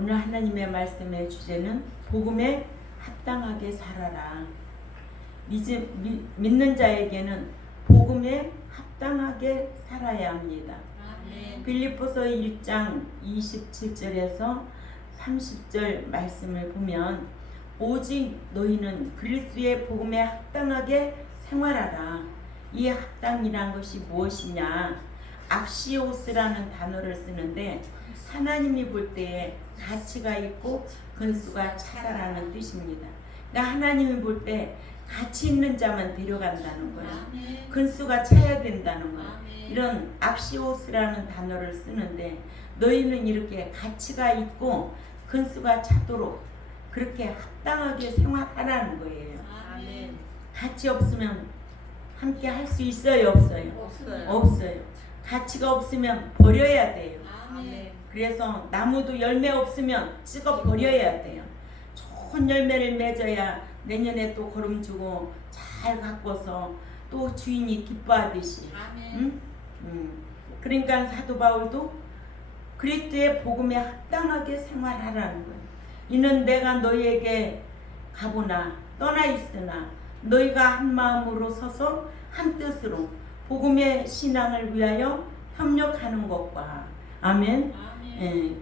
오늘 하나님의 말씀의 주제는 복음에 합당하게 살아라. 믿는 자에게는 복음에 합당하게 살아야 합니다. 빌립보서 1장 27절에서 30절 말씀을 보면 오직 너희는 그리스도의 복음에 합당하게 생활하라. 이 합당이란 것이 무엇이냐? 악시오스라는 단어를 쓰는데 하나님이 볼 때에 가치가 있고 근수가 차다라는 뜻입니다. 그러니까 하나님이 볼 때 가치 있는 자만 데려간다는 거예요. 근수가 차야 된다는 거예요. 이런 악시오스라는 단어를 쓰는데 너희는 이렇게 가치가 있고 근수가 차도록 그렇게 합당하게 생활하라는 거예요. 가치 없으면 함께 할 수 있어요? 없어요? 없어요. 가치가 없으면 버려야 돼요. 그래서 나무도 열매 없으면 찍어 버려야 돼요. 좋은 열매를 맺어야 내년에 또 거름 주고 잘 가꿔서 또 주인이 기뻐하듯이. 그러니까 사도 바울도 그리스도의 복음에 합당하게 생활하라는 거예요. 이는 내가 너희에게 가보나 떠나 있으나 너희가 한 마음으로 서서 한 뜻으로 복음의 신앙을 위하여 협력하는 것과 아멘.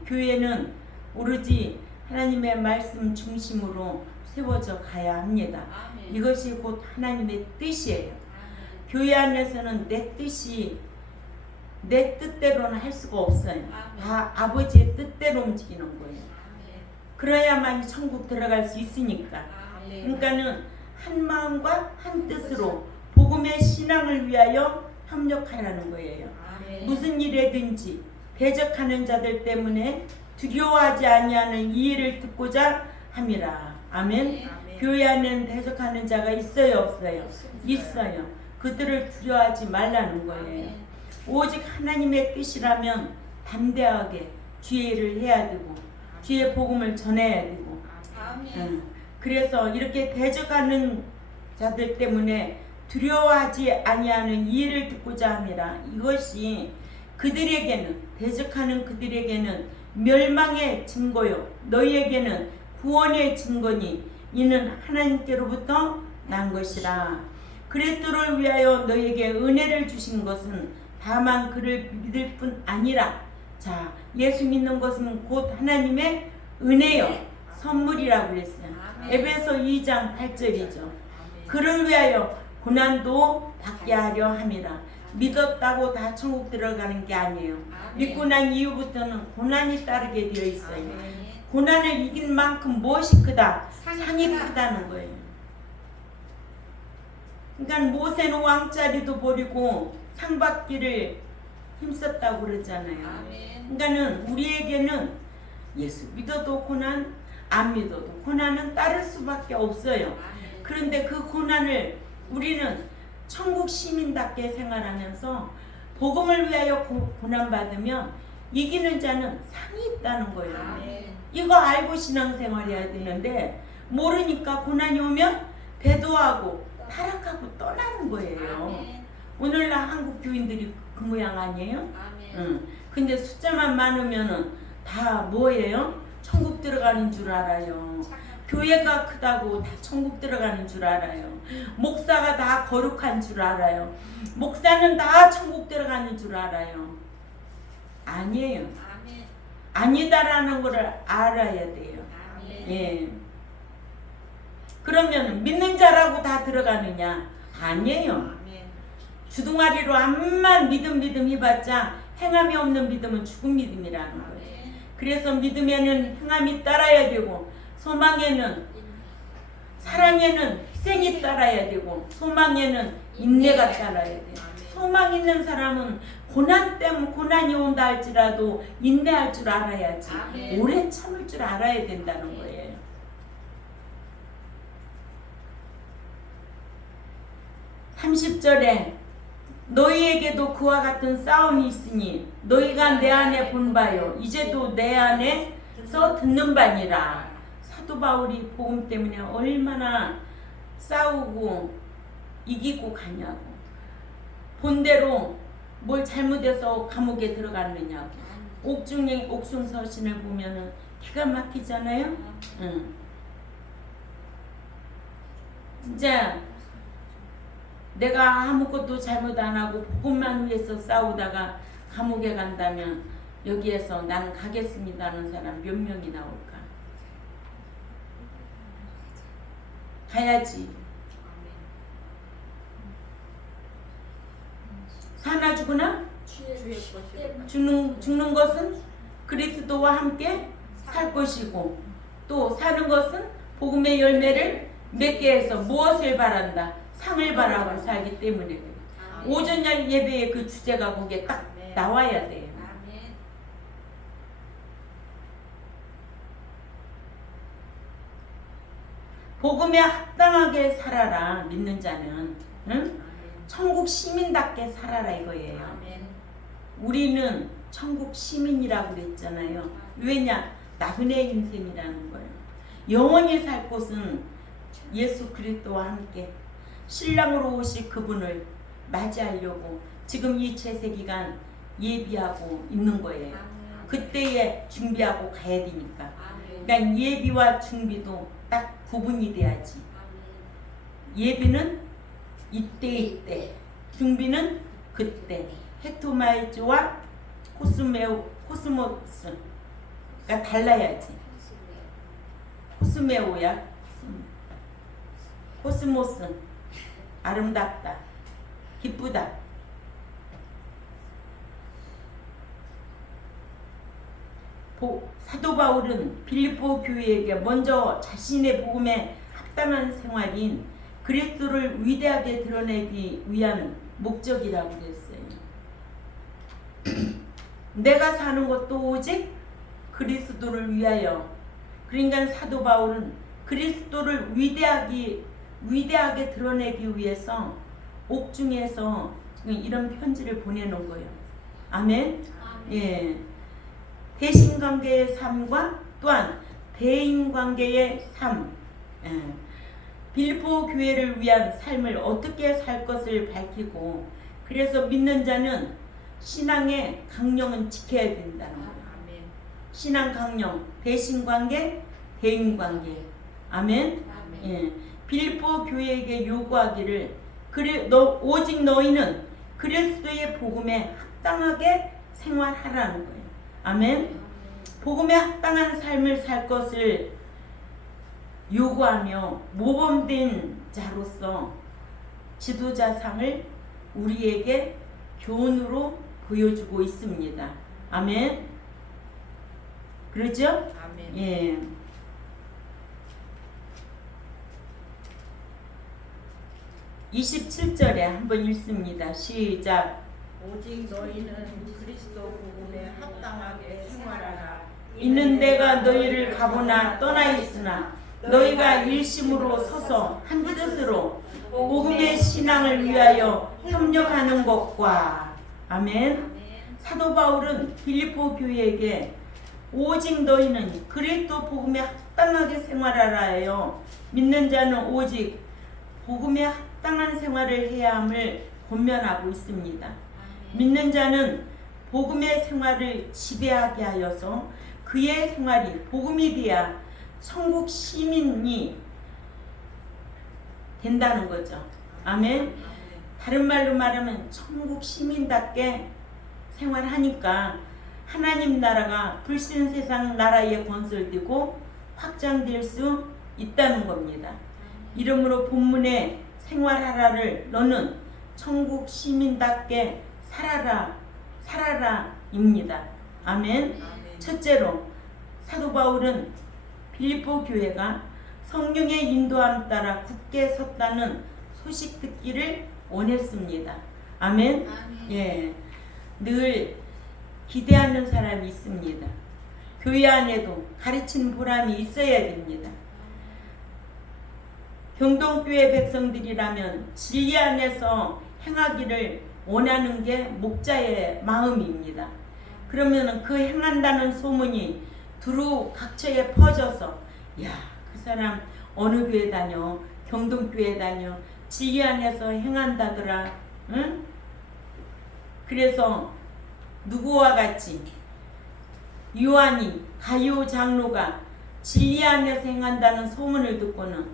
교회는 오로지 하나님의 말씀 중심으로 세워져 가야 합니다. 이것이 곧 하나님의 뜻이에요. 교회 안에서는 내 뜻대로는 할 수가 없어요. 다 아버지의 뜻대로 움직이는 거예요. 그래야만 천국 들어갈 수 있으니까. 그러니까는 한 마음과 한 뜻으로 복음의 신앙을 위하여 협력하라는 거예요. 무슨 일이든지 대적하는 자들 때문에 두려워하지 아니하는 이 일을 듣고자 함이라. 아멘. 교회 안에는 대적하는 자가 있어요? 없어요? 있어요. 그들을 두려워하지 말라는 거예요. 오직 하나님의 뜻이라면 담대하게 주의 일을 해야 되고 주의 복음을 전해야 되고 그래서 이렇게 대적하는 자들 때문에 두려워하지 아니하는 이 일을 듣고자 함이라. 이것이 그들에게는 대적하는 그들에게는 멸망의 증거요 너희에게는 구원의 증거니 이는 하나님께로부터 난 것이라. 그리스도를 위하여 너희에게 은혜를 주신 것은 다만 그를 믿을 뿐 아니라. 자, 예수 믿는 것은 곧 하나님의 은혜요 선물이라고 그랬어요. 에베소 2장 8절이죠. 그를 위하여 고난도 받게 하려 함이라. 믿었다고 다 천국 들어가는 게 아니에요. 믿고 난 이후부터는 고난이 따르게 되어 있어요. 고난을 이긴 만큼 무엇이 크다? 상이 크다는 거예요. 그러니까 모세는 왕자리도 버리고 상 받기를 힘썼다고 그러잖아요. 그러니까는 우리에게는 예수 믿어도 고난, 안 믿어도 고난은 따를 수밖에 없어요. 그런데 그 고난을 우리는 천국 시민답게 생활하면서 복음을 위하여 고난받으면 이기는 자는 상이 있다는 거예요. 이거 알고 신앙생활 해야 되는데 모르니까 고난이 오면 배도하고 타락하고 떠나는 거예요. 오늘날 한국 교인들이 그 모양 아니에요? 근데 숫자만 많으면은 다 뭐예요? 천국 들어가는 줄 알아요. 교회가 크다고 다 천국 들어가는 줄 알아요. 목사가 다 거룩한 줄 알아요. 목사는 다 천국 들어가는 줄 알아요. 아니에요. 아니다라는 것을 알아야 돼요. 예. 그러면 믿는 자라고 다 들어가느냐? 아니에요. 주둥아리로 암만 믿음 해봤자 행함이 없는 믿음은 죽은 믿음이라는 거예요. 그래서 믿음에는 행함이 따라야 되고 소망에는 사랑에는 희생이 따라야 되고 소망에는 인내가 따라야 돼요. 소망 있는 사람은 고난 때문에 고난이 온다 할지라도 인내할 줄 알아야지. 오래 참을 줄 알아야 된다는 거예요. (30절에) 너희에게도 그와 같은 싸움이 있으니 너희가 내 안에 본 바요 이제도 내 안에서 듣는 바니라. 사도 바울이 복음 때문에 얼마나 싸우고 이기고 가냐고. 본대로 뭘 잘못해서 감옥에 들어갔느냐고. 옥중서신을 보면은 기가 막히잖아요. 응. 진짜 내가 아무것도 잘못 안 하고 복음만 위해서 싸우다가 감옥에 간다면 여기에서 나는 가겠습니다 하는 사람 몇 명이 나올까? 가야지. 사나 죽으나 죽는 것은 그리스도와 함께 살 것이고 또 사는 것은 복음의 열매를 맺게 해서 무엇을 바란다? 상을 바라고 살기 때문에 오전 예배의 그 주제가 거기에 딱 나와야 돼요. 복음에 합당하게 살아라. 믿는 자는 응? 천국 시민답게 살아라 이거예요. 우리는 천국 시민이라고 그랬잖아요. 왜냐? 나그네 인생이라는 거예요. 영원히 살 곳은 예수 그리스도와 함께 신랑으로 오실 그분을 맞이하려고 지금 이 채세기간 예비하고 있는 거예요. 그때에 준비하고 가야 되니까. 그러니까 예비와 준비도 딱 구분이 돼야지. 예비는 이때, 준비는 그때. 헤토마이즈와 코스모스가 달라야지. 코스메오야. 코스모스 아름답다, 기쁘다. 사도 바울은 빌립보 교회에게 먼저 자신의 복음에 합당한 생활인 그리스도를 위대하게 드러내기 위한 목적이라고 했어요. 내가 사는 것도 오직 그리스도를 위하여. 그러니까 사도 바울은 그리스도를 위대하게 드러내기 위해서 옥중에서 지금 이런 편지를 보내놓은 거예요. 아멘. 예. 대신관계의 삶과 또한 대인관계의 삶. 예. 빌립보 교회를 위한 삶을 어떻게 살 것을 밝히고, 그래서 믿는 자는 신앙의 강령은 지켜야 된다는 거예요. 신앙 강령, 대신관계, 대인관계. 아멘. 예. 빌립보 교회에게 요구하기를 오직 너희는 그리스도의 복음에 합당하게 생활하라는 거예요. 아멘. 복음에 합당한 삶을 살 것을 요구하며 모범된 자로서 지도자상을 우리에게 교훈으로 보여주고 있습니다. 아멘. 그렇죠? 아멘. 예. 27절에 한번 읽습니다. 시작. 오직 너희는 그리스도 복음에 합당하게 생활하라. 있는 데가 너희를 가보나 떠나 있으나 너희가 일심으로 서서 한 뜻으로 복음의 신앙을 위하여 협력하는 것과. 아멘. 사도 바울은 빌립보 교회에게 오직 너희는 그리스도 복음에 합당하게 생활하라 하여 믿는 자는 오직 복음에 합당한 생활을 해야 함을 권면하고 있습니다. 믿는 자는 복음의 생활을 지배하게 하여서 그의 생활이 복음이 돼야 천국 시민이 된다는 거죠. 아멘. 다른 말로 말하면 천국 시민답게 생활하니까 하나님 나라가 불신 세상 나라에 건설되고 확장될 수 있다는 겁니다. 이러므로 본문에 생활하라를 너는 천국 시민답게 살아라 입니다. 아멘. 첫째로 사도 바울은 빌립보 교회가 성령의 인도함 따라 굳게 섰다는 소식 듣기를 원했습니다. 아멘. 예, 늘 기대하는 사람이 있습니다. 교회 안에도 가르치는 보람이 있어야 됩니다. 경동교회 백성들이라면 진리 안에서 행하기를 원하는 게 목자의 마음입니다. 그러면 그 행한다는 소문이 두루 각처에 퍼져서 야, 그 사람 어느 교회 다녀, 경동교회 다녀, 진리 안에서 행한다더라. 응? 그래서 누구와 같이 요한이 가룟 장로가 진리 안에서 행한다는 소문을 듣고는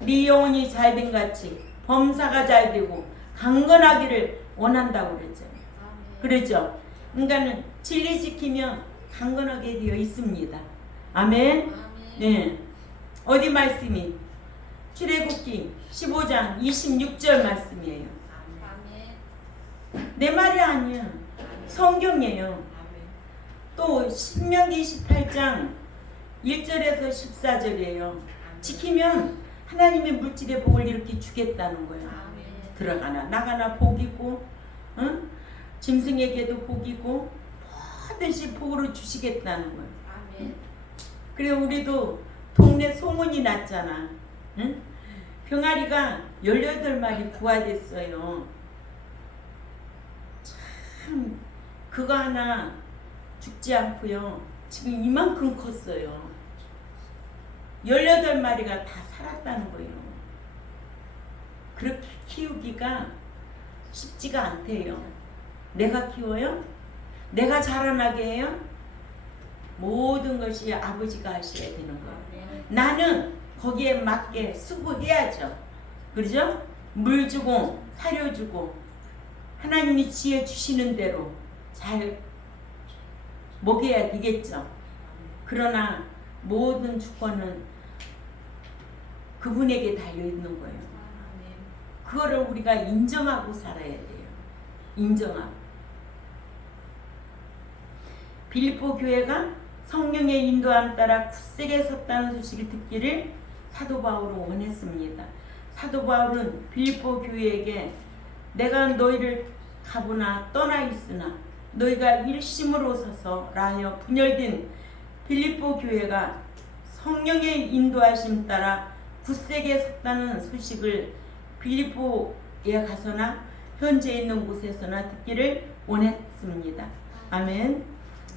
네 영혼이 잘된 같이 범사가 잘되고 강건하기를 원한다고 그랬잖아요. 그렇죠? 그러니까는 진리 지키면 강건하게 되어 있습니다. 아멘. 네. 어디 말씀이? 출애굽기 15장 26절 말씀이에요. 내 말이 아니야. 성경이에요. 또 신명기 28장 1절에서 14절이에요. 지키면 하나님의 물질의 복을 이렇게 주겠다는 거예요. 들어가나 나가나 복이고, 응? 짐승에게도 복이고 뭐든지 복으로 주시겠다는 거예요. 그래 우리도 동네 소문이 났잖아. 응? 병아리가 18마리 부화됐어요. 참 그거 하나 죽지 않고요. 지금 이만큼 컸어요. 18마리가 다 살았다는 거예요. 그렇게 키우기가 쉽지가 않대요. 내가 키워요? 내가 자라나게 해요? 모든 것이 아버지가 하셔야 되는 거예요. 나는 거기에 맞게 수고해야죠. 그렇죠? 물 주고 사료 주고 하나님이 지혜 주시는 대로 잘 먹여야 되겠죠. 그러나 모든 주권은 그분에게 달려있는 거예요. 그거를 우리가 인정하고 살아야 돼요. 인정하고. 빌립보 교회가 성령의 인도함 따라 굳세게 섰다는 소식을 듣기를 사도 바울은 원했습니다. 사도 바울은 빌립보 교회에게 내가 너희를 가보나 떠나 있으나 너희가 일심으로 서서라 하여 분열된 빌립보 교회가 성령의 인도하심 따라 굳세게 섰다는 소식을 빌립보에 가서나 현재 있는 곳에서나 듣기를 원했습니다. 아멘.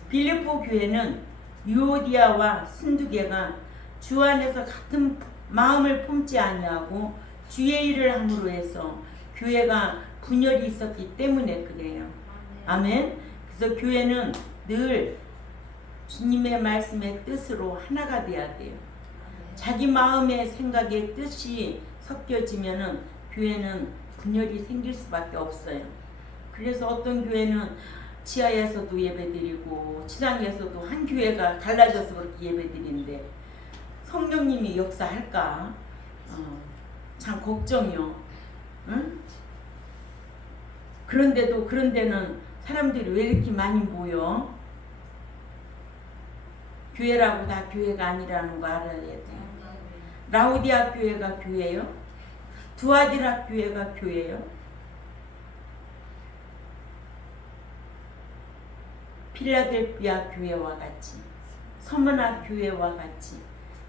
빌립보 교회는 유오디아와 순두계가 주 안에서 같은 마음을 품지 아니하고 주의 일을 함으로 해서 교회가 분열이 있었기 때문에 그래요. 아멘. 그래서 교회는 늘 주님의 말씀의 뜻으로 하나가 돼야 돼요. 자기 마음의 생각의 뜻이 섞여지면은 교회는 분열이 생길 수밖에 없어요. 그래서 어떤 교회는 지하에서도 예배드리고 지상에서도 한 교회가 갈라져서 그렇게 예배드리는데 성령님이 역사할까? 참 걱정이요. 응? 그런데도 그런 데는 사람들이 왜 이렇게 많이 모여? 교회라고 다 교회가 아니라는 거 알아야 돼요. 라우디아 교회가 교회요? 두아디라 교회가 교회요? 필라델피아 교회와 같이 서머나 교회와 같이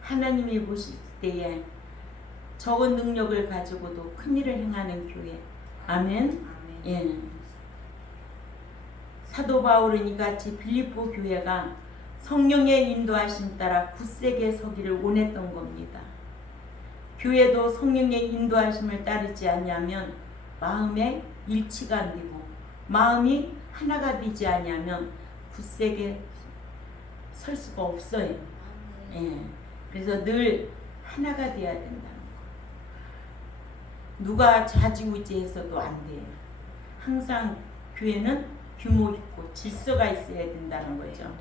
하나님이 보실 때에 적은 능력을 가지고도 큰일을 행하는 교회. 아멘. 예. 사도 바울은 이같이 빌립보 교회가 성령의 인도하심 따라 굳세게 서기를 원했던 겁니다. 교회도 성령의 인도하심을 따르지 않냐면 마음에 일치가 안 되고 마음이 하나가 되지 않냐면 굳세게 설 수가 없어요. 예. 그래서 늘 하나가 돼야 된다는 거. 누가 좌지우지해서도 안 돼요. 항상 교회는 규모 있고 질서가 있어야 된다는 거죠.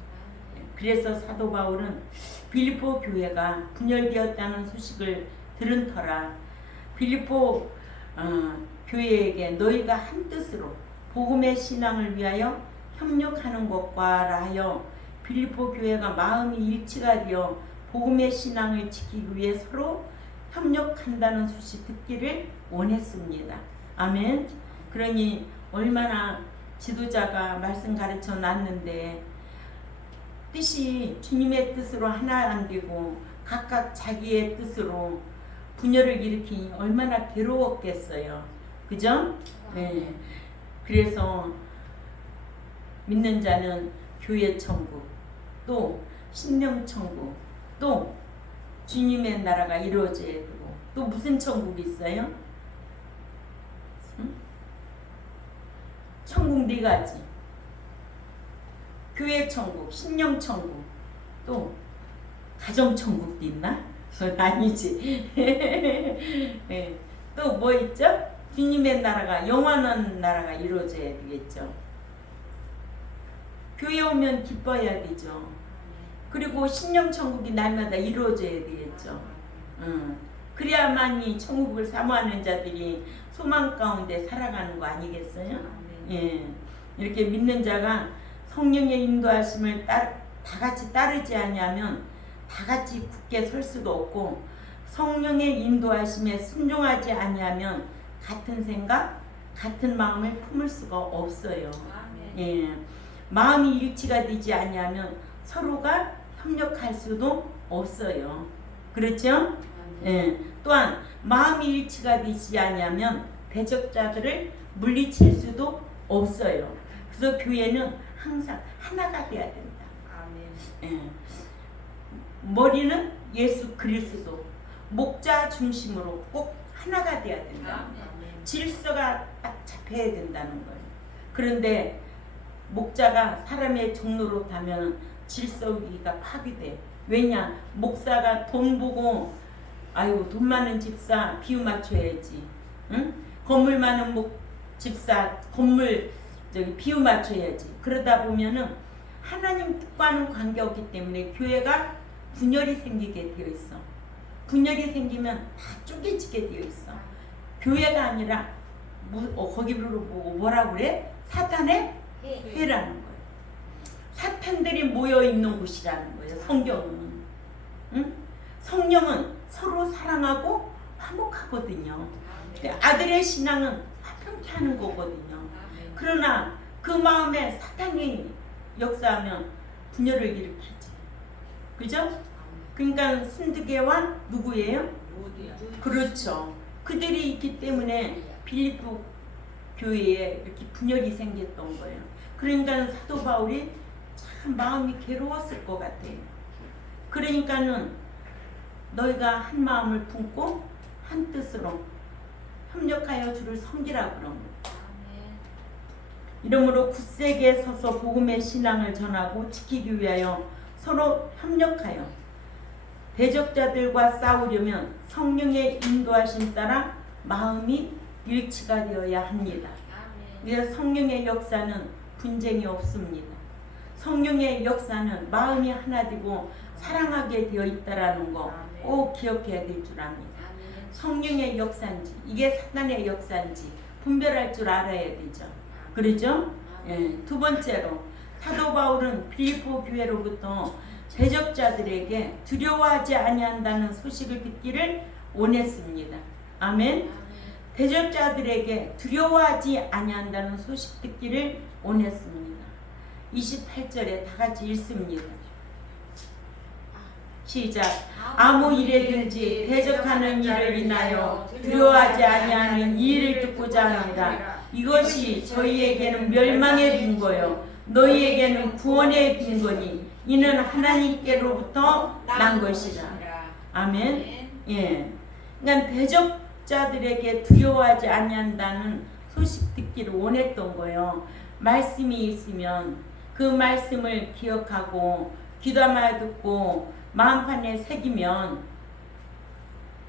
그래서 사도 바울은 빌립보 교회가 분열되었다는 소식을 들은 터라 빌립보 교회에게 너희가 한 뜻으로 복음의 신앙을 위하여 협력하는 것과 하여 빌립보 교회가 마음이 일치가 되어 복음의 신앙을 지키기 위해 서로 협력한다는 소식 듣기를 원했습니다. 아멘. 그러니 얼마나 지도자가 말씀 가르쳐 놨는데 뜻이 주님의 뜻으로 하나 안 되고 각각 자기의 뜻으로 분열을 일으키니 얼마나 괴로웠겠어요. 그죠? 네. 그래서 믿는 자는 교회 천국, 또 신령 천국, 또 주님의 나라가 이루어져야 되고, 또 무슨 천국이 있어요? 응? 천국 4가지. 교회 천국, 심령 천국, 또 가정 천국도 있나? 아니지. 네. 또 뭐 있죠? 주님의 나라가 영원한 나라가 이루어져야 되겠죠. 교회 오면 기뻐해야 되죠. 그리고 심령 천국이 날마다 이루어져야 되겠죠. 그래야만이 천국을 사모하는 자들이 소망 가운데 살아가는 거 아니겠어요? 예. 이렇게 믿는 자가 성령의 인도하심을 다 같이 따르지 아니하면 다 같이 굳게 설 수도 없고, 성령의 인도하심에 순종하지 아니하면 같은 생각, 같은 마음을 품을 수가 없어요. 예. 마음이 일치가 되지 아니하면 서로가 협력할 수도 없어요. 그렇죠? 예. 또한 마음이 일치가 되지 아니하면 대적자들을 물리칠 수도 없어요. 그래서 교회는 항상 하나가 돼야 된다. 예. 머리는 예수 그리스도, 목자 중심으로 꼭 하나가 돼야 된다. 질서가 딱 잡혀야 된다는 거예요. 그런데 목자가 사람의 종로로 가면 질서가 파괴돼. 왜냐? 목사가 돈 보고 아유 돈 많은 집사 비유 맞춰야지. 응? 건물 많은 집사 건물 비유 맞춰야지. 그러다 보면은 하나님과는 관계없기 때문에 교회가 분열이 생기게 되어 있어. 분열이 생기면 다 쪼개지게 되어 있어. 교회가 아니라 거기로 보고 뭐라 그래? 사탄의 회라는 거예요. 사탄들이 모여 있는 곳이라는 거예요. 성경은. 응? 성령은 서로 사랑하고 화목하거든요. 아들의 신앙은 화평케 하는 거거든요. 그러나 그 마음에 사탄이 역사하면 분열을 일으키지. 그죠? 그러니까 순두개와 누구예요? 그렇죠. 그들이 있기 때문에 빌립보 교회에 이렇게 분열이 생겼던 거예요. 그러니까 사도 바울이 참 마음이 괴로웠을 것 같아요. 그러니까는 너희가 한 마음을 품고 한 뜻으로 협력하여 주를 섬기라 그런 거예요. 이러므로 굳세게 서서 복음의 신앙을 전하고 지키기 위하여 서로 협력하여 대적자들과 싸우려면 성령의 인도하심 따라 마음이 일치가 되어야 합니다. 그래서 성령의 역사는 분쟁이 없습니다. 성령의 역사는 마음이 하나 되고 사랑하게 되어 있다라는 거 꼭 기억해야 될 줄 압니다. 성령의 역사인지 이게 사탄의 역사인지 분별할 줄 알아야 되죠. 그러죠? 예. 두 번째로 사도 바울은 빌립보 교회로부터 대적자들에게 두려워하지 아니한다는 소식을 듣기를 원했습니다. 아멘. 대적자들에게 두려워하지 아니한다는 소식 듣기를 원했습니다. 28절에 다 같이 읽습니다. 시작. 아무 일에든지 대적하는 일을 인하여 두려워하지 아니하는 이 일을 듣고자 합니다. 이것이 저희에게는 멸망의 빈거요 너희에게는 구원의 빈거니 이는 하나님께로부터 난 것이라. 아멘. 예. 그러니까 대적자들에게 두려워하지 아니한다는 소식 듣기를 원했던 거예요. 말씀이 있으면 그 말씀을 기억하고 귀담아 듣고 마음판에 새기면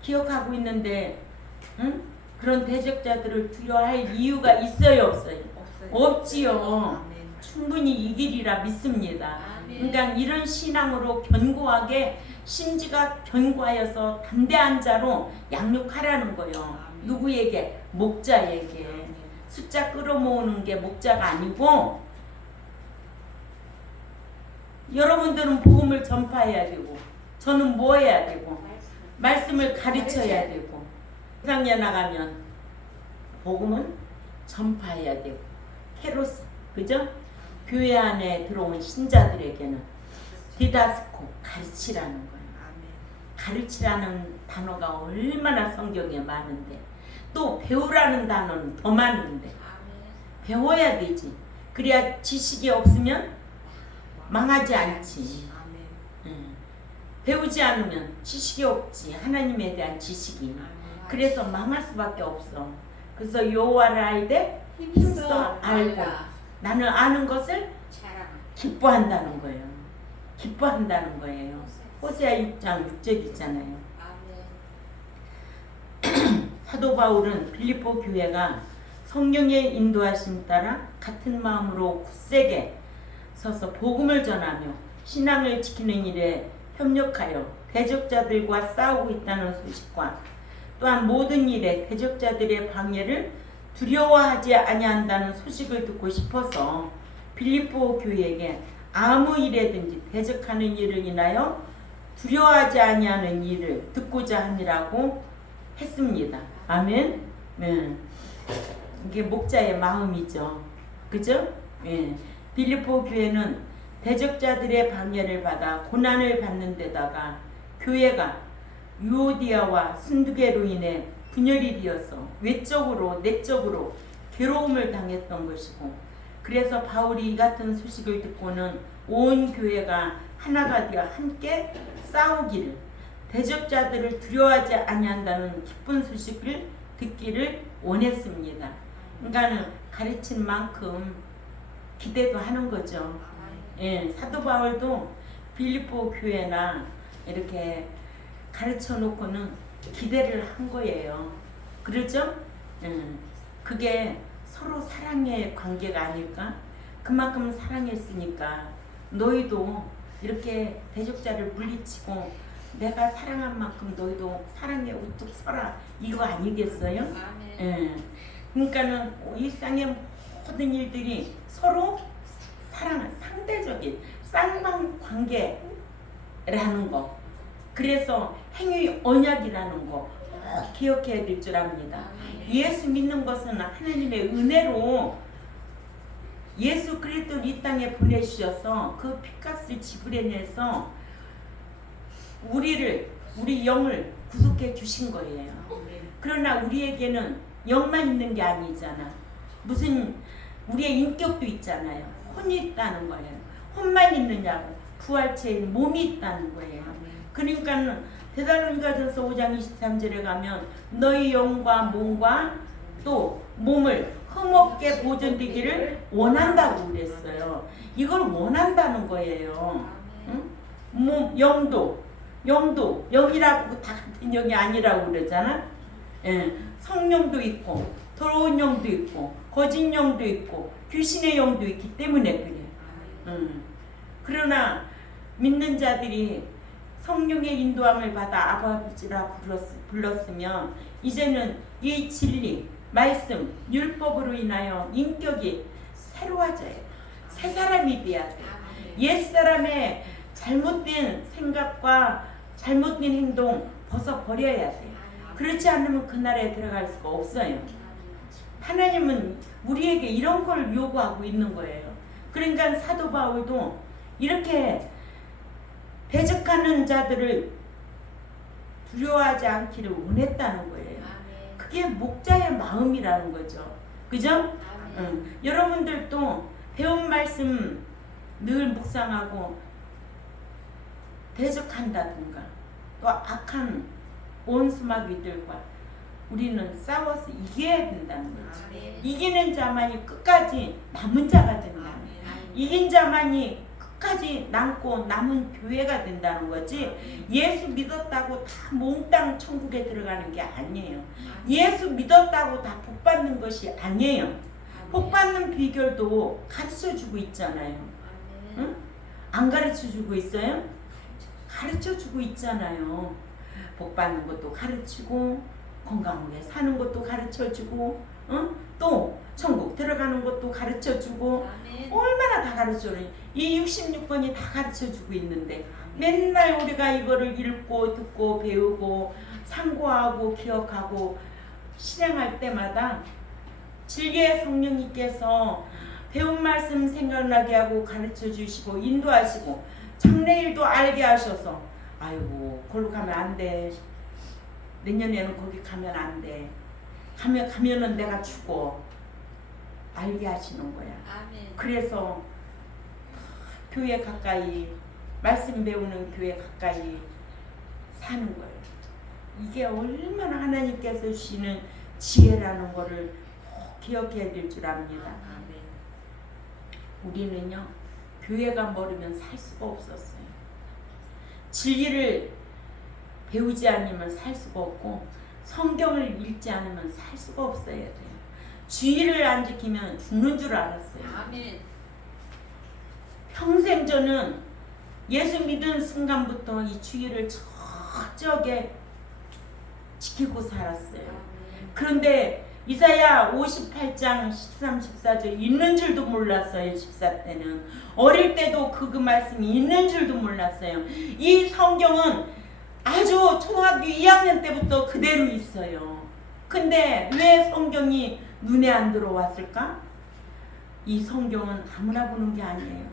기억하고 있는데 응? 그런 대적자들을 두려워할 이유가 있어요, 없어요? 없지요. 충분히 이기리라 믿습니다. 그러니까 이런 신앙으로 견고하게 심지가 견고하여서 담대한 자로 양육하라는 거예요. 누구에게? 목자에게. 숫자 끌어모으는 게 목자가 아니고 여러분들은 복음을 전파해야 되고 저는 뭐 해야 되고 말씀을 가르쳐야 되고 세상에 나가면 복음은 전파해야 되고 케로스 그죠? 교회 안에 들어온 신자들에게는 디다스코 가르치라는 거예요. 가르치라는 단어가 얼마나 성경에 많은데 또 배우라는 단어는 더 많은데 배워야 되지. 그래야 지식이 없으면 망하지 않지. 배우지 않으면 지식이 없지. 하나님에 대한 지식이. 그래서 망할 수밖에 없어. 그래서 여호와를 알되 힘써 알고 나는 아는 것을 기뻐한다는 거예요. 기뻐한다는 거예요. 호세아 6장 6절 있잖아요. 사도 바울은 빌립보 교회가 성령의 인도하심 따라 같은 마음으로 굳세게 서서 복음을 전하며 신앙을 지키는 일에 협력하여 대적자들과 싸우고 있다는 소식과 또한 모든 일에 대적자들의 방해를 두려워하지 아니한다는 소식을 듣고 싶어서 빌립보 교회에게 아무 일에든지 대적하는 일을 인하여 두려워하지 아니하는 일을 듣고자 함이라고 했습니다. 아멘. 네. 이게 목자의 마음이죠. 그죠? 예. 빌립보 교회는 대적자들의 방해를 받아 고난을 받는 데다가 교회가 유오디아와 순두개로 인해 분열이 되어서 외적으로 내적으로 괴로움을 당했던 것이고, 그래서 바울이 이 같은 소식을 듣고는 온 교회가 하나가 되어 함께 싸우기를, 대적자들을 두려워하지 아니한다는 기쁜 소식을 듣기를 원했습니다. 그러니까는 가르친 만큼 기대도 하는 거죠. 예, 사도 바울도 빌립보 교회나 이렇게 가르쳐 놓고는 기대를 한 거예요. 그렇죠? 그게 서로 사랑의 관계가 아닐까? 그만큼 사랑했으니까 너희도 이렇게 대적자를 물리치고 내가 사랑한 만큼 너희도 사랑에 우뚝 서라, 이거 아니겠어요? 예. 그러니까는 일상의 모든 일들이 서로 사랑, 상대적인 쌍방 관계라는 거, 그래서 행위 언약이라는 거 꼭 기억해야 될 줄 압니다. 예수 믿는 것은 하나님의 은혜로 예수 그리스도를 이 땅에 보내주셔서 그 핏값을 지불해내서 우리 영을 구속해 주신 거예요. 그러나 우리에게는 영만 있는 게 아니잖아. 무슨 우리의 인격도 있잖아요. 혼이 있다는 거예요. 혼만 있느냐고, 부활체인 몸이 있다는 거예요. 그러니까 데살로니가전서 5장 23절에 가면 너희 영과 몸과 또 몸을 흠없게 보존되기를 원한다고 그랬어요. 이걸 원한다는 거예요. 응? 몸, 영도 영이라고 다 같은 영이 아니라고 그러잖아. 예, 성령도 있고 더러운 영도 있고 거짓 영도 있고 귀신의 영도 있기 때문에 그래. 그러나 믿는 자들이 성령의 인도함을 받아 아버지라 불렀으면 이제는 이 진리, 말씀, 율법으로 인하여 인격이 새로워져요. 새 사람이 돼야 돼. 옛사람의 잘못된 생각과 잘못된 행동 벗어버려야 돼. 그렇지 않으면 그 나라에 들어갈 수가 없어요. 하나님은 우리에게 이런 걸 요구하고 있는 거예요. 그러니까 사도 바울도 이렇게 대적하는 자들을 두려워하지 않기를 원했다는 거예요. 그게 목자의 마음이라는 거죠. 그죠? 여러분들도 배운 말씀 늘 묵상하고 대적한다든가 또 악한 원수마귀들과 우리는 싸워서 이겨야 된다는 거지. 이기는 자만이 끝까지 남은 자가 된다는 거지. 이긴 자만이 끝까지 남고 남은 교회가 된다는 거지. 예수 믿었다고 다 몽땅 천국에 들어가는 게 아니에요. 예수 믿었다고 다 복 받는 것이 아니에요. 복 받는 비결도 가르쳐주고 있잖아요. 응? 안 가르쳐주고 있어요? 가르쳐주고 있잖아요. 복 받는 것도 가르치고 건강하게 사는 것도 가르쳐주고 또 천국 들어가는 것도 가르쳐주고 얼마나 다 가르쳐줘요. 이 66권이 다 가르쳐주고 있는데 맨날 우리가 이거를 읽고 듣고 배우고 상고하고 기억하고 실행할 때마다 진리의 성령님께서 배운 말씀 생각나게 하고 가르쳐주시고 인도하시고 장래일도 알게 하셔서 아이고 거기로 가면 안 돼. 내년에는 거기 가면 안 돼. 가면은 내가 죽어. 알게 하시는 거야. 아멘. 그래서 교회 가까이 말씀 배우는 교회 가까이 사는 거예요. 이게 얼마나 하나님께서 주시는 지혜라는 거를 꼭 기억해야 될 줄 압니다. 우리는요 교회가 멀으면 살 수가 없었어요. 진리를 배우지 않으면 살 수가 없고 성경을 읽지 않으면 살 수가 없어야 돼요. 주의를 안 지키면 죽는 줄 알았어요. 아멘. 평생 저는 예수 믿은 순간부터 이 주의를 철저하게 지키고 살았어요. 그런데 이사야 58장 13, 14절 있는 줄도 몰랐어요. 집사 때는 어릴 때도 그 말씀이 있는 줄도 몰랐어요. 이 성경은 아주 초등학교 2학년 때부터 그대로 있어요. 근데 왜 성경이 눈에 안 들어왔을까? 이 성경은 아무나 보는 게 아니에요.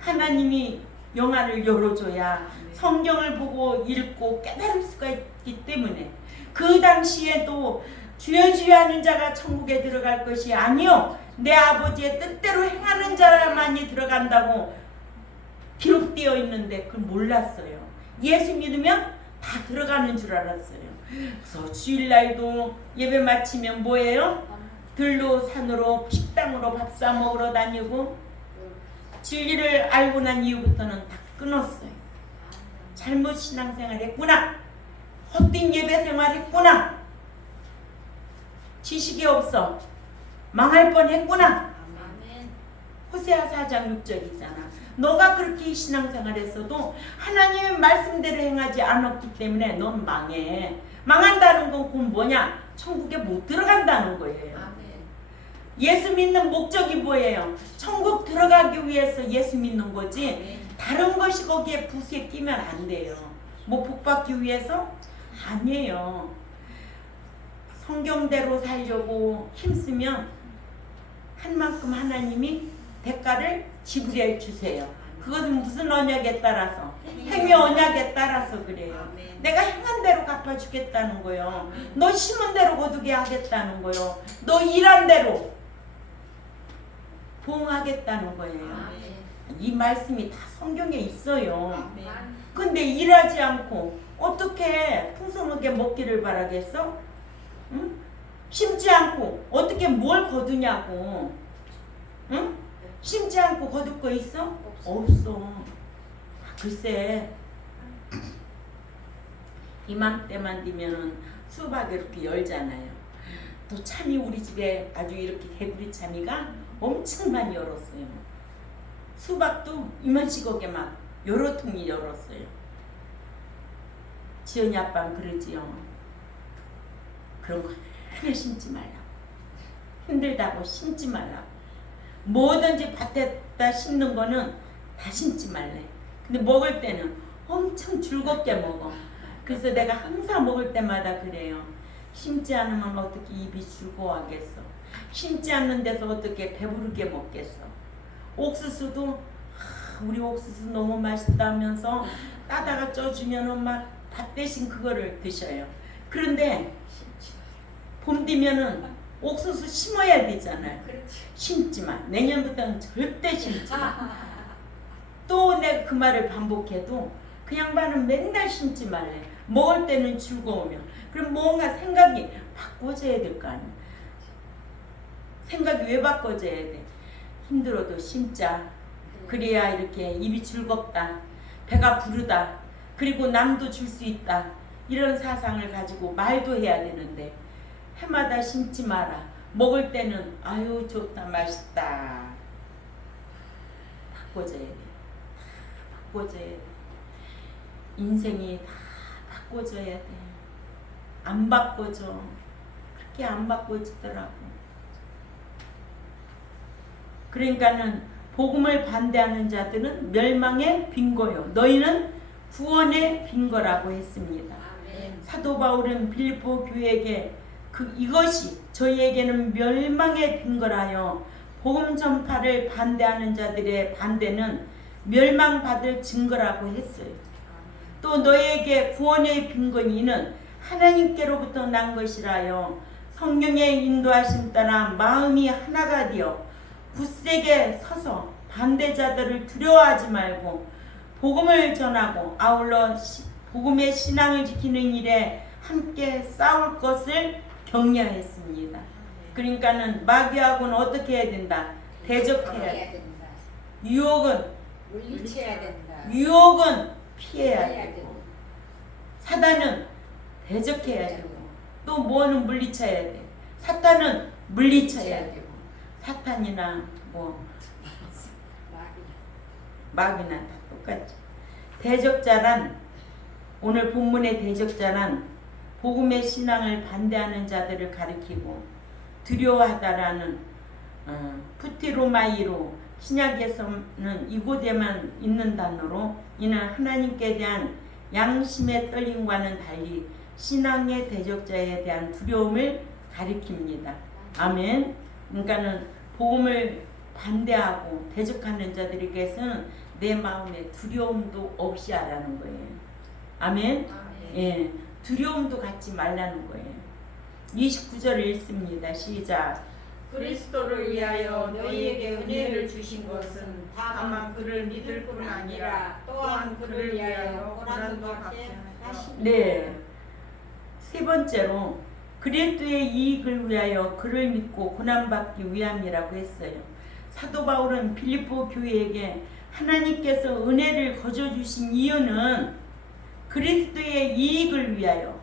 하나님이 영안을 열어줘야 성경을 보고 읽고 깨달을 수가 있기 때문에 그 당시에도 주여 주여 하는 자가 천국에 들어갈 것이 아니요 내 아버지의 뜻대로 행하는 자만이 들어간다고 기록되어 있는데 그걸 몰랐어요. 예수 믿으면 다 들어가는 줄 알았어요. 그래서 주일날도 예배 마치면 뭐예요? 들로 산으로 식당으로 밥 사 먹으러 다니고 진리를 알고 난 이후부터는 다 끊었어요. 잘못 신앙생활 했구나. 헛된 예배 생활 했구나. 지식이 없어. 망할 뻔 했구나. 호세아 4장 6절이잖아. 너가 그렇게 신앙생활 했어도 하나님의 말씀대로 행하지 않았기 때문에 넌 망해. 망한다는 건 그건 뭐냐? 천국에 못 들어간다는 거예요. 예수 믿는 목적이 뭐예요? 천국 들어가기 위해서 예수 믿는 거지 다른 것이 거기에 붓에 끼면 안 돼요. 뭐 복받기 위해서? 아니에요. 성경대로 살려고 힘쓰면 한 만큼 하나님이 대가를 지불해 주세요. 그것은 무슨 언약에 따라서? 행위 언약에 따라서 그래요. 내가 행한 대로 갚아주겠다는 거예요. 너 심은 대로 거두게 하겠다는 거예요. 너 일한 대로 보응하겠다는 거예요. 이 말씀이 다 성경에 있어요. 근데 일하지 않고 어떻게 풍성하게 먹기를 바라겠어? 응? 심지 않고 어떻게 뭘 거두냐고. 응? 심지 않고 거둘 거 있어? 없어. 글쎄 이맘때만 되면은 수박이 이렇게 열잖아요. 또 참이 우리 집에 아주 이렇게 개구리 참이가 엄청 많이 열었어요. 수박도 이만식하게 막 여러 통이 열었어요. 지연이 아빠는 그러지요. 그런 거 하나 심지 말라고. 힘들다고 심지 말라고. 뭐든지 밭에다 심는 거는 다 심지 말래. 근데 먹을 때는 엄청 즐겁게 먹어. 그래서 내가 항상 먹을 때마다 그래요. 심지 않으면 어떻게 입이 즐거워하겠어. 심지 않는 데서 어떻게 배부르게 먹겠어. 옥수수도 우리 옥수수 너무 맛있다면서 따다가 쪄주면은 막 밥 대신 그거를 드셔요. 그런데 봄 되면은 옥수수 심어야 되잖아요. 심지만 내년부터는 절대 심지 마. 또 내가 그 말을 반복해도 그 양반은 맨날 심지 말래. 먹을 때는 즐거우면. 그럼 뭔가 생각이 바꿔져야 될 거 아니야. 생각이 왜 바꿔져야 돼? 힘들어도 심자. 그래야 이렇게 입이 즐겁다. 배가 부르다. 그리고 남도 줄 수 있다. 이런 사상을 가지고 말도 해야 되는데 해마다 심지 마라. 먹을 때는 아유 좋다 맛있다. 바꿔줘야 돼. 바꿔줘야 돼. 인생이 다 바꿔줘야 돼. 안 바꿔줘. 그렇게 안 바꿔지더라고. 그러니까는 복음을 반대하는 자들은 멸망의 빈거요. 너희는 구원의 빈거라고 했습니다. 사도 바울은 빌립보 교회에게 이것이 저희에게는 멸망의 빈거라요. 복음 전파를 반대하는 자들의 반대는 멸망받을 증거라고 했어요. 또 너희에게 구원의 빈건이 이는 하나님께로부터 난 것이라요. 성령의 인도하심 따라 마음이 하나가 되어 굳세게 서서 반대자들을 두려워하지 말고 복음을 전하고 아울러 복음의 신앙을 지키는 일에 함께 싸울 것을 격려했습니다. 그러니까는 마귀하고는 어떻게 해야 된다? 대적해야 된다. 유혹은 물리쳐야 된다. 유혹은 피해야 피해야 되고 되고. 사단은 대적해야 되고 또 뭐는 물리쳐야 돼. 사탄은 물리쳐야 되고 사탄이나 뭐 마귀나 다 똑같죠. 대적자란 오늘 본문의 대적자란 복음의 신앙을 반대하는 자들을 가리키고 두려워하다라는 푸티로마이로 신약에서는 이곳에만 있는 단어로 이는 하나님께 대한 양심의 떨림과는 달리 신앙의 대적자에 대한 두려움을 가리킵니다. 아멘. 그러니까는 복음을 반대하고 대적하는 자들에게서는 내 마음에 두려움도 없이 하라는 거예요. 아멘. 예, 두려움도 갖지 말라는 거예요. 29절을 읽습니다. 시작. 그리스도를 위하여 너희에게 은혜를 주신 것은 다만 그를 믿을 뿐 아니라 또한 그를 위하여 고난도 받게 하시니. 네. 세 번째로 그리스도의 이익을 위하여 그를 믿고 고난받기 위함이라고 했어요. 사도 바울은 빌립보 교회에게 하나님께서 은혜를 거저 주신 이유는 그리스도의 이익을 위하여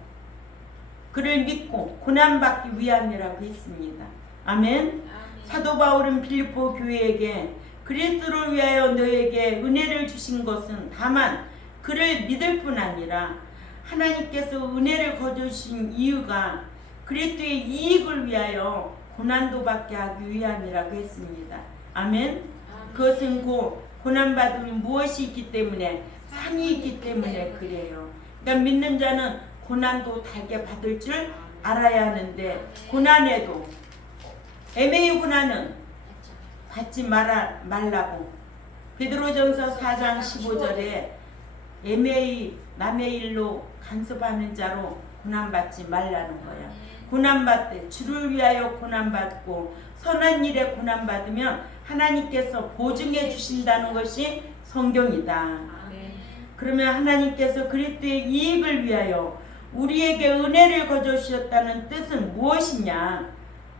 그를 믿고 고난받기 위함이라고 했습니다. 아멘. 사도 바울은 빌립보 교회에게 그리스도를 위하여 너에게 은혜를 주신 것은 다만 그를 믿을 뿐 아니라 하나님께서 은혜를 거저 주신 이유가 그리스도의 이익을 위하여 고난도 받게 하기 위함이라고 했습니다. 아멘. 그것은 고난받으면 무엇이 있기 때문에 상이 있기 때문에 그래요. 그러니까 믿는 자는 고난도 달게 받을 줄 알아야 하는데 고난에도 애매히 고난은 받지 말라고 베드로전서 4장 15절에 애매히 남의 일로 간섭하는 자로 고난받지 말라는 거야. 고난받되 주를 위하여 고난받고 선한 일에 고난받으면 하나님께서 보증해 주신다는 것이 성경이다. 그러면 하나님께서 그리스도의 이익을 위하여 우리에게 은혜를 거저 주셨다는 뜻은 무엇이냐?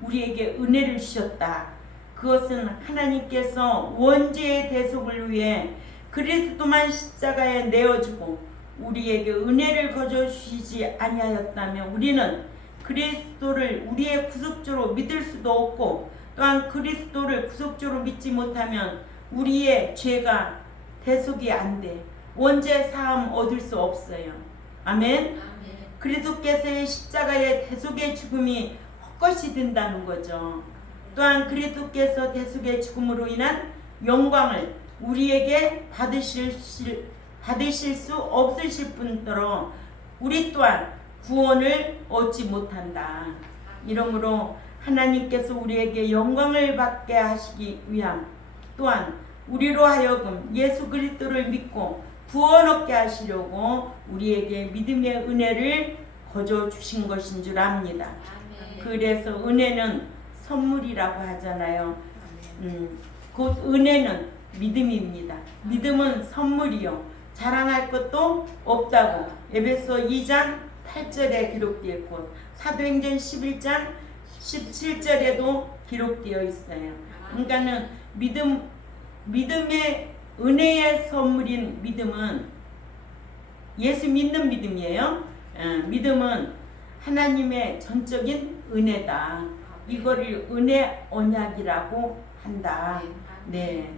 우리에게 은혜를 주셨다. 그것은 하나님께서 원죄의 대속을 위해 그리스도만 십자가에 내어주고 우리에게 은혜를 거저 주시지 아니하였다면 우리는 그리스도를 우리의 구속주로 믿을 수도 없고 또한 그리스도를 구속주로 믿지 못하면 우리의 죄가 대속이 안 돼. 원죄 사함 얻을 수 없어요. 아멘. 그리스도께서의 십자가의 대속의 죽음이 헛것이 된다는 거죠. 또한 그리스도께서 대속의 죽음으로 인한 영광을 우리에게 받으실 수 없으실 뿐더러 우리 또한 구원을 얻지 못한다. 이러므로 하나님께서 우리에게 영광을 받게 하시기 위함 또한 우리로 하여금 예수 그리스도를 믿고 구원 얻게 하시려고 우리에게 믿음의 은혜를 거저 주신 것인 줄 압니다. 그래서 은혜는 선물이라고 하잖아요. 곧 은혜는 믿음입니다. 믿음은 선물이요 자랑할 것도 없다고 에베소 2장 8절에 기록되어 있고 사도행전 11장 17절에도 기록되어 있어요. 그러니까는 믿음의 은혜의 선물인 믿음은 예수 믿는 믿음이에요. 믿음은 하나님의 전적인 은혜다. 이거를 은혜 언약이라고 한다. 네.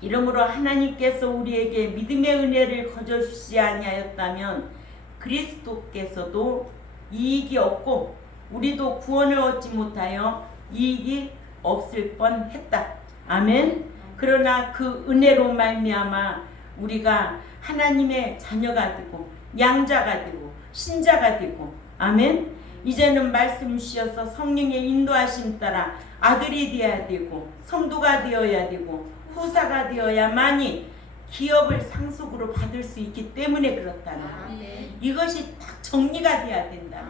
이러므로 하나님께서 우리에게 믿음의 은혜를 거저 주시지 아니하였다면 그리스도께서도 이익이 없고 우리도 구원을 얻지 못하여 이익이 없을 뻔했다. 아멘. 그러나 그 은혜로 말미암아 우리가 하나님의 자녀가 되고 양자가 되고 신자가 되고 아멘. 이제는 말씀 주셔서 성령의 인도하심 따라 아들이 되어야 되고 성도가 되어야 되고 후사가 되어야만이 기업을 상속으로 받을 수 있기 때문에 그렇다는 거예요. 이것이 딱 정리가 돼야 된다.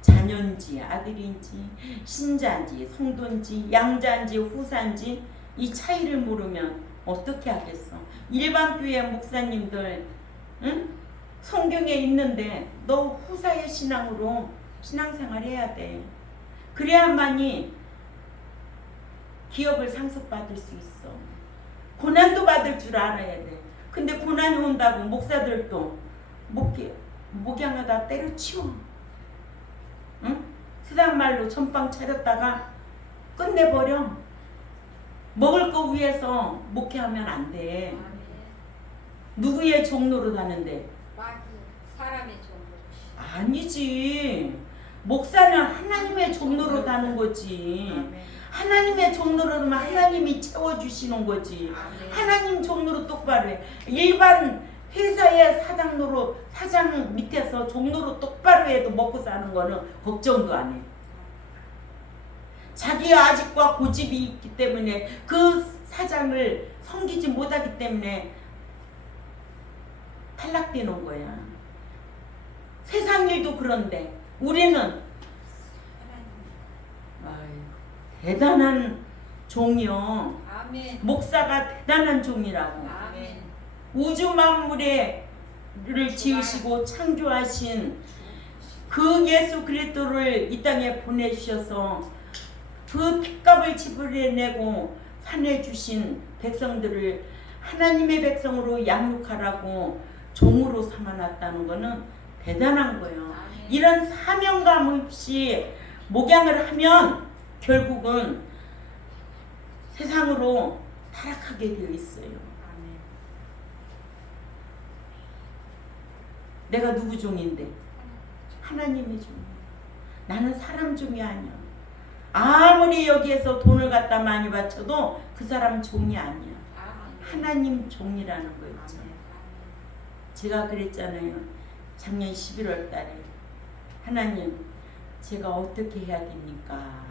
자녀인지 아들인지 신자인지 성도인지 양자인지 후사인지 이 차이를 모르면 어떻게 하겠어. 일반 교회 목사님들 성경에 있는데 너 후사의 신앙으로 신앙생활 해야 돼. 그래야만이 기업을 상속받을 수 있어. 고난도 받을 줄 알아야 돼. 근데 고난이 온다고 목사들도 목양하다 때려치워. 응? 세상 말로 전빵 차렸다가 끝내버려. 먹을 거 위해서 목회하면 안 돼. 누구의 종로로 가는데? 사람의 종로. 아니지. 목사는 하나님의 종로로 가는 거지. 하나님의 종로로면 하나님이 채워주시는 거지. 하나님 종로로 똑바로 해. 일반 회사의 사장 밑에서 종로로 똑바로 해도 먹고 사는 거는 걱정도 안 해. 자기가 아직과 고집이 있기 때문에 그 사장을 섬기지 못하기 때문에 탈락되는 거야. 세상 일도 그런데 우리는 대단한 종이요. 아멘. 목사가 대단한 종이라고. 아멘. 우주 만물을 지으시고 창조하신 그 예수 그리스도를 이 땅에 보내주셔서 그 핏값을 지불해내고 산해주신 백성들을 하나님의 백성으로 양육하라고 종으로 삼아놨다는 것은 대단한 거예요. 이런 사명감 없이 목양을 하면 결국은 세상으로 타락하게 되어 있어요. 내가 누구 종인데? 하나님의 종. 나는 사람 종이 아니야. 아무리 여기에서 돈을 갖다 많이 바쳐도 그 사람 종이 아니야. 하나님 종이라는 거 있죠. 제가 그랬잖아요. 작년 11월 달에 하나님 제가 어떻게 해야 됩니까?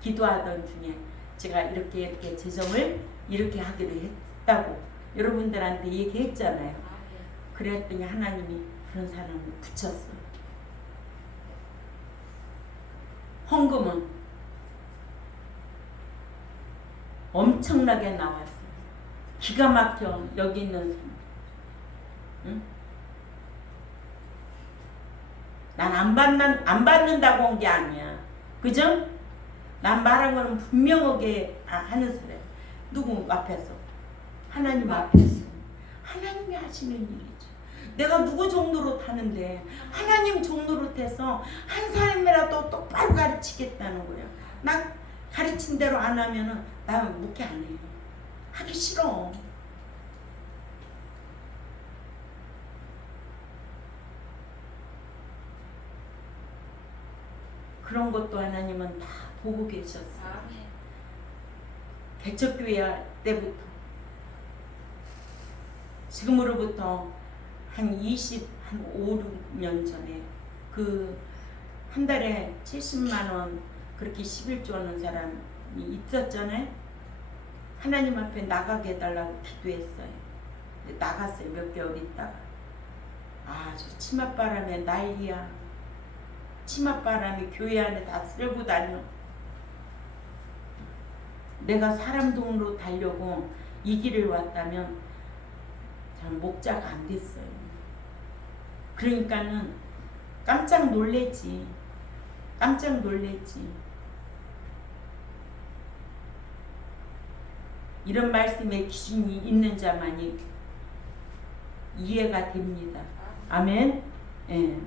기도하던 중에 제가 이렇게 재정을 이렇게 하기로 했다고 여러분들한테 얘기했잖아요. 그랬더니 하나님이 그런 사람을 붙였어. 헌금은 엄청나게 나왔어. 기가 막혀. 여기 있는 사람. 응? 난 안 받는다고 한 게 아니야. 그죠? 난 말한 거는 분명하게 하는 사람. 누구 앞에서? 하나님 앞에서. 하나님이 하시는 일이죠. 내가 누구 종로로 타는데 하나님 종로로 타서 한 사람이라도 똑바로 가르치겠다는 거야. 나 가르친 대로 안 하면은 나 목회 안 해. 하기 싫어. 그런 것도 하나님은 다 보고 계셨어요. 개척교회 때부터 지금으로부터 한 5, 6년 전에 그 한 달에 70만 원 그렇게 11조 하는 사람이 있었잖아요. 하나님 앞에 나가게 해달라고 기도했어요. 근데 나갔어요. 몇 개월 있다가. 아주 치맛바람에 난리야. 치맛바람이 교회 안에 다 쓸고 다녀. 내가 사람 돈으로 달려고 이 길을 왔다면 참 목자가 안 됐어요. 그러니까는 깜짝 놀랬지. 깜짝 놀랬지. 이런 말씀에 기준이 있는 자만이 이해가 됩니다. 아멘. 예.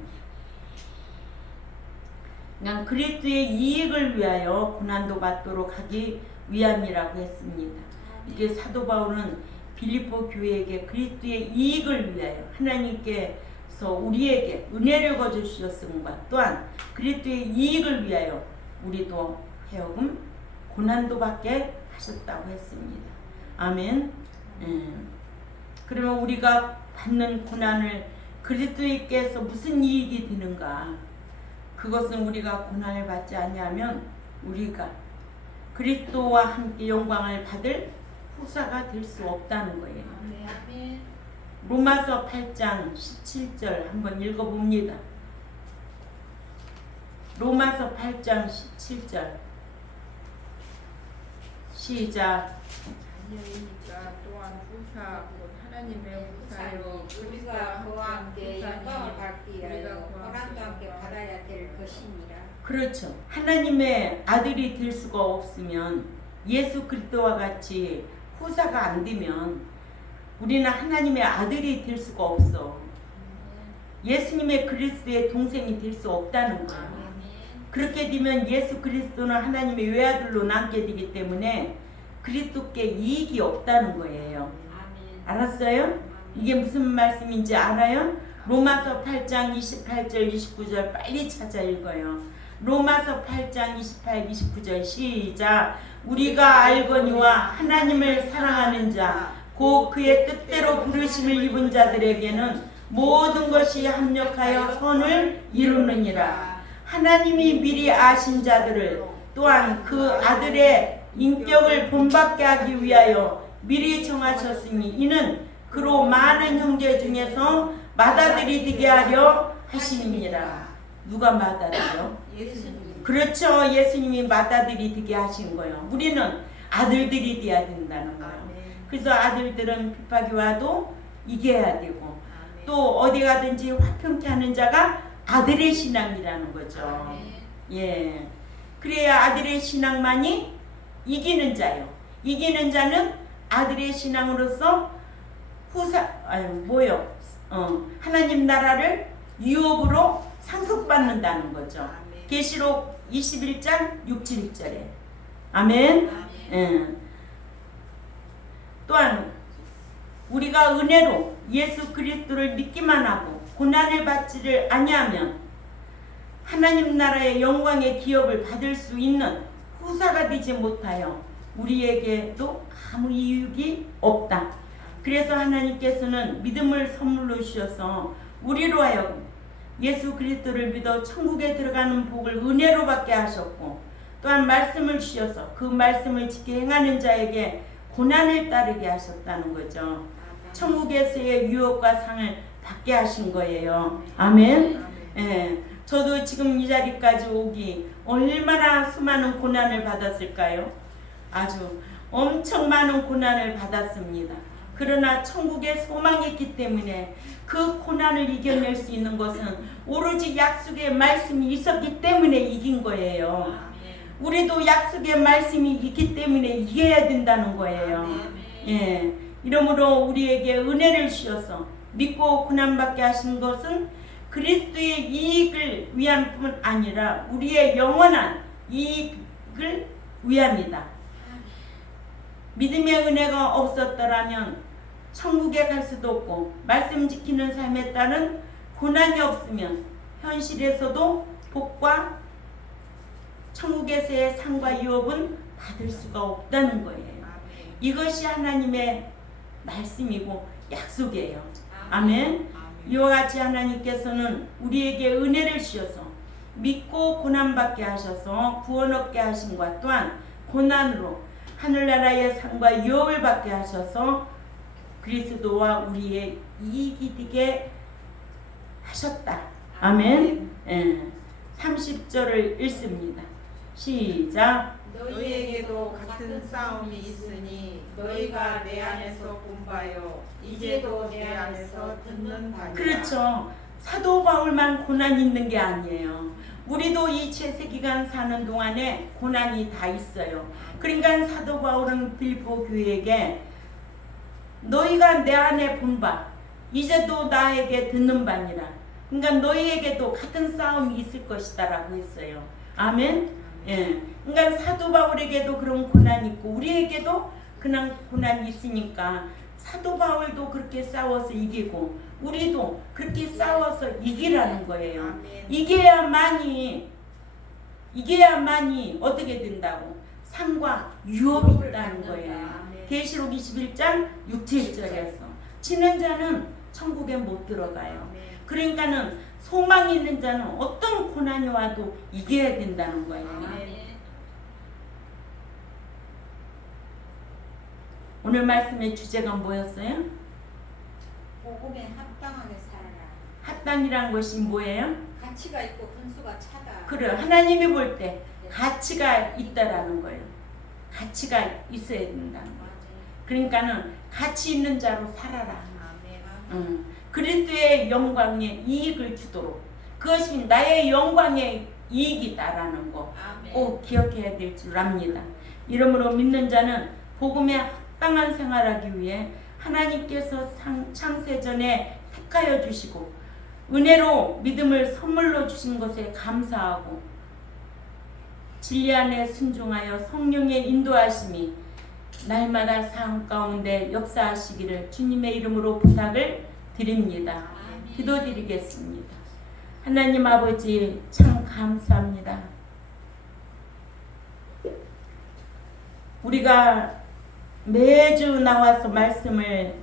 그냥 그리스도의 이익을 위하여 고난도 받도록 하기 위함이라고 했습니다. 이게 사도 바울은 빌립보 교회에게 그리스도의 이익을 위하여 하나님께서 우리에게 은혜를 거주셨음과 또한 그리스도의 이익을 위하여 우리도 하여금 고난도 받게 하셨다고 했습니다. 아멘. 그러면 우리가 받는 고난을 그리스도께서 무슨 이익이 되는가? 그것은 우리가 고난을 받지 아니하면 우리가 그리스도와 함께 영광을 받을 후사가 될 수 없다는 거예요. 아멘. 로마서 8장 17절 한번 읽어봅니다. 로마서 8장 17절 시작. 자녀이니까 또한 후사 곧 하나님의 후사요 우리가 그와 함께 영광을 받기 위하여 고난도 함께 받아야 될 것이니라. 그렇죠. 하나님의 아들이 될 수가 없으면 예수 그리스도와 같이 후사가 안 되면 우리는 하나님의 아들이 될 수가 없어. 예수님의 그리스도의 동생이 될 수 없다는 거야. 그렇게 되면 예수 그리스도는 하나님의 외아들로 남게 되기 때문에 그리스도께 이익이 없다는 거예요. 알았어요? 이게 무슨 말씀인지 알아요? 로마서 8장 28절 29절 빨리 찾아 읽어요. 로마서 8장 28, 29절 시작. 우리가 알거니와 하나님을 사랑하는 자 곧 그의 뜻대로 부르심을 입은 자들에게는 모든 것이 합력하여 선을 이루느니라. 하나님이 미리 아신 자들을 또한 그 아들의 인격을 본받게 하기 위하여 미리 정하셨으니 이는 그로 많은 형제 중에서 맏아들이 되게 하려 하심이니라. 누가 맏아들이요? 예수님. 그렇죠. 예수님이 맏아들이 되게 하신 거예요. 우리는 아들들이 돼야 된다는 거예요. 그래서 아들들은 핍박이 와도 이겨야 되고 또 어디 가든지 화평케 하는 자가 아들의 신앙이라는 거죠. 예. 그래야 아들의 신앙만이 이기는 자요. 이기는 자는 아들의 신앙으로서 하나님 나라를 유업으로 상속받는다는 거죠. 계시록 21장 6, 7절에. 아멘. 예. 또한 우리가 은혜로 예수 그리스도를 믿기만 하고 고난을 받지를 아니하면 하나님 나라의 영광의 기업을 받을 수 있는 후사가 되지 못하여 우리에게도 아무 이익이 없다. 그래서 하나님께서는 믿음을 선물로 주셔서 우리로 하여금 예수 그리스도를 믿어 천국에 들어가는 복을 은혜로 받게 하셨고 또한 말씀을 주셔서 그 말씀을 지켜 행하는 자에게 고난을 따르게 하셨다는 거죠. 천국에서의 유업과 상을 받게 하신 거예요. 아멘. 예. 저도 지금 이 자리까지 오기 얼마나 수많은 고난을 받았을까요? 아주 엄청 많은 고난을 받았습니다. 그러나 천국에 소망이 있기 때문에 그 고난을 이겨낼 수 있는 것은 오로지 약속의 말씀이 있었기 때문에 이긴 거예요. 우리도 약속의 말씀이 있기 때문에 이겨야 된다는 거예요. 예. 이러므로 우리에게 은혜를 주셔서 믿고 고난받게 하신 것은 그리스도의 이익을 위한 뿐 아니라 우리의 영원한 이익을 위함이다. 믿음의 은혜가 없었더라면 천국에 갈 수도 없고 말씀 지키는 삶에 따른 고난이 없으면 현실에서도 복과 천국에서의 상과 유업은 받을 수가 없다는 거예요. 이것이 하나님의 말씀이고 약속이에요. 아멘. 이와 같이 하나님께서는 우리에게 은혜를 주셔서 믿고 고난받게 하셔서 구원 얻게 하심과 또한 고난으로 하늘나라의 상과 유업을 받게 하셔서 그리스도와 우리의 이익이 되게 하셨다. 아멘. 30절을 읽습니다. 시작. 너희에게도 같은 싸움이 있으니 너희가 내 안에서 본바요 이제도 내 안에서 듣는 바니라. 그렇죠. 사도 바울만 고난이 있는 게 아니에요. 우리도 이 채세기간 사는 동안에 고난이 다 있어요. 그러니까 사도 바울은 빌립보 교회에게 너희가 내 안에 본바 이제도 나에게 듣는 바니라. 그러니까 너희에게도 같은 싸움이 있을 것이다 라고 했어요. 아멘. 예. 그러니까 사도 바울에게도 그런 고난이 있고 우리에게도 그런 고난이 있으니까 사도 바울도 그렇게 싸워서 이기고 우리도 그렇게 싸워서 이기라는 거예요. 이겨야만이 어떻게 된다고? 상과 유업이 있다는 거예요. 계시록 21장 6, 7절에서 치는 자는 천국에 못 들어가요. 그러니까는 소망 있는 자는 어떤 고난이 와도 이겨야 된다는 거예요. 오늘 말씀의 주제가 뭐였어요? 복음에 합당하게 살아라. 합당이란 것이 뭐예요? 가치가 있고 분수가 차다. 그래요. 하나님이 볼 때 가치가 있다라는 거예요. 가치가 있어야 된다는 거예요. 그러니까는 가치 있는 자로 살아라. 그리스도의 영광에 이익을 주도록 그것이 나의 영광의 이익이다라는 거 꼭 기억해야 될 줄 압니다. 이러므로 믿는 자는 복음에 합당한 생활하기 위해 하나님께서 창세전에 택하여 주시고 은혜로 믿음을 선물로 주신 것에 감사하고 진리 안에 순종하여 성령의 인도하심이 날마다 삶 가운데 역사하시기를 주님의 이름으로 부탁을 드립니다. 기도드리겠습니다. 하나님 아버지 참 감사합니다. 우리가 매주 나와서 말씀을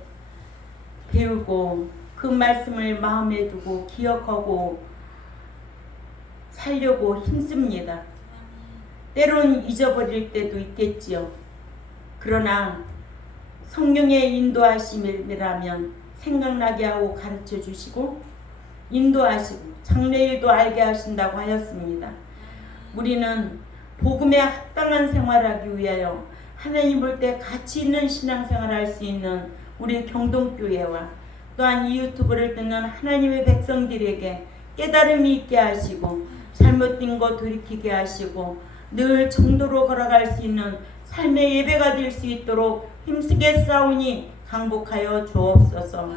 배우고 그 말씀을 마음에 두고 기억하고 살려고 힘씁니다. 때론 잊어버릴 때도 있겠지요. 그러나 성령의 인도하심이라면 생각나게 하고 가르쳐 주시고 인도하시고 장래일도 알게 하신다고 하였습니다. 우리는 복음에 합당한 생활하기 위하여 하나님 볼 때 가치 있는 신앙생활을 할 수 있는 우리 경동교회와 또한 이 유튜브를 듣는 하나님의 백성들에게 깨달음이 있게 하시고 잘못된 것 돌이키게 하시고 늘 정도로 걸어갈 수 있는 삶의 예배가 될 수 있도록 힘쓰게 싸우니 강복하여 주옵소서.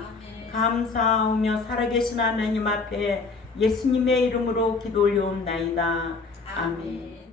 감사하며 살아계신 하나님 앞에 예수님의 이름으로 기도 올려옵나이다. 아멘.